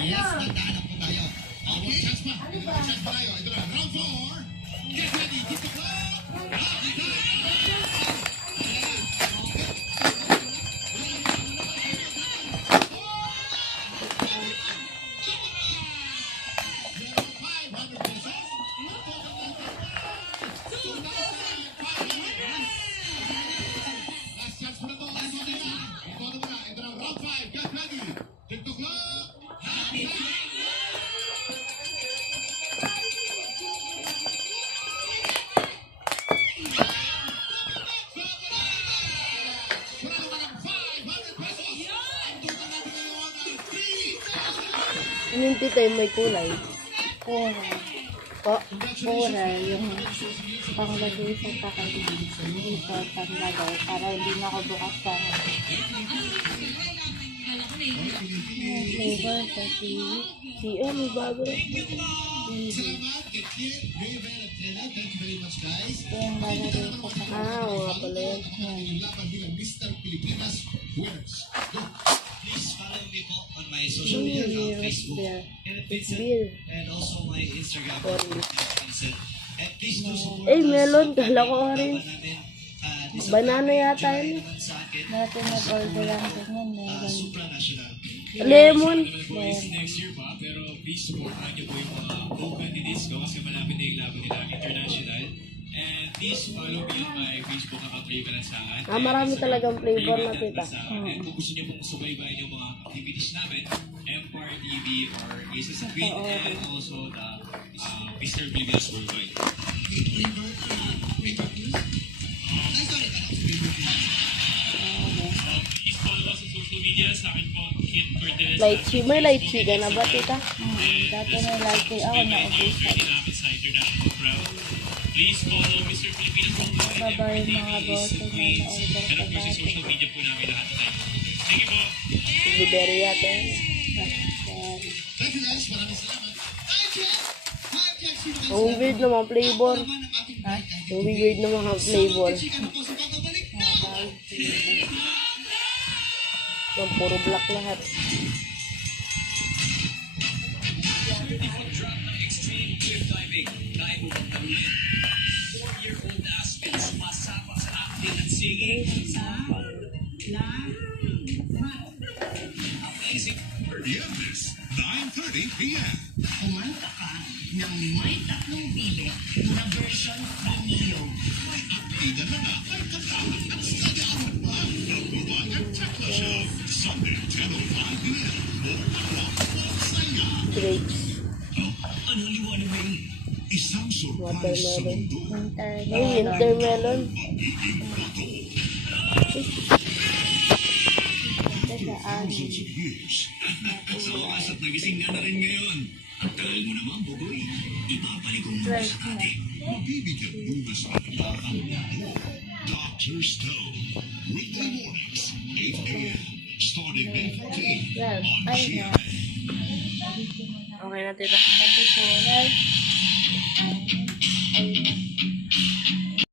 Yes, nagdahanap po tayo. One chance pa. One chance pa tayo. Ito na, round 4. Get ready, keep the clock. Hindi tayo may kulay. Pura. Po. Pura yung panglagay sa kakalimutan. Dito, panglagay. Para hindi na ako bukas sa flavor sa Si may bago rin. Thank you very much, guys. yung lalagay sa kakalimutan. Nga pala yan. Laban bilang Mr. Pilipinas winners. Go. Please follow me po on my social media account, Facebook, and Vincent, Beer. and also my Instagram, Sorry. Vincent. And please do support melon. Kala ko orange. this Banana yata yun. sa akin, Dati nag-order lang ganyan. Meron. supranational. Lemon. Next year pa, pero please supportan niyo po yung mga co-candidates ko kasi malapit na yung laban nila international. And please follow me on my Facebook account, Raven Lansangan. Marami talagang flavor na tita. And kung gusto niyo pong subaybayan yung mga activities namin, Empire TV or Aces of Green, and also the Mr. Pilipinas Worldwide. Please follow us on social media. Sa akin po, Kit Cortez. Lychee. May lychee ka na ba tita? Dati nilagay ako na ubusan. Namin sa International Proud. Please follow Mr. Pilipinas Worldwide. Baba yung mga Ace bote of na Queens. na-order And ko of course, yung dati. social media po namin lahat tayo. Thank you po. Blueberry yata yan. Thank you, guys. Maraming salamat. Ang weird naman flavor. Ang weird naman ang flavor. Yung puro black lahat. Extreme cliff diving. Kaya mo bang talunin? 4-year-old Aspen sumasapa sa acting at singing. Amazing. Viernes, 9:30 p.m. Kumanta ka ng may tatlong bibe na version ng Neo. May aktiga na nga ay kasama at sadyaan pa. Nagbawa at Tekla Show. Sunday, 10:05 p.m. More na saya. Grapes. Anong liwanag mo? Isang surprise sa Watermelon. mundo. May winter melon. Thousands of years. Sa wakas at nagising ka na rin ngayon. Ang tagal mo naman, Bugoy. Ibabalik ko muna sa atin. Mabibigyan bukas ng pagkakataon. Dr. Stone. Weekday mornings, 8 a.m. Starting May 14 Well, on ay na. GMA. Okay na tita. Kasi po, well, ay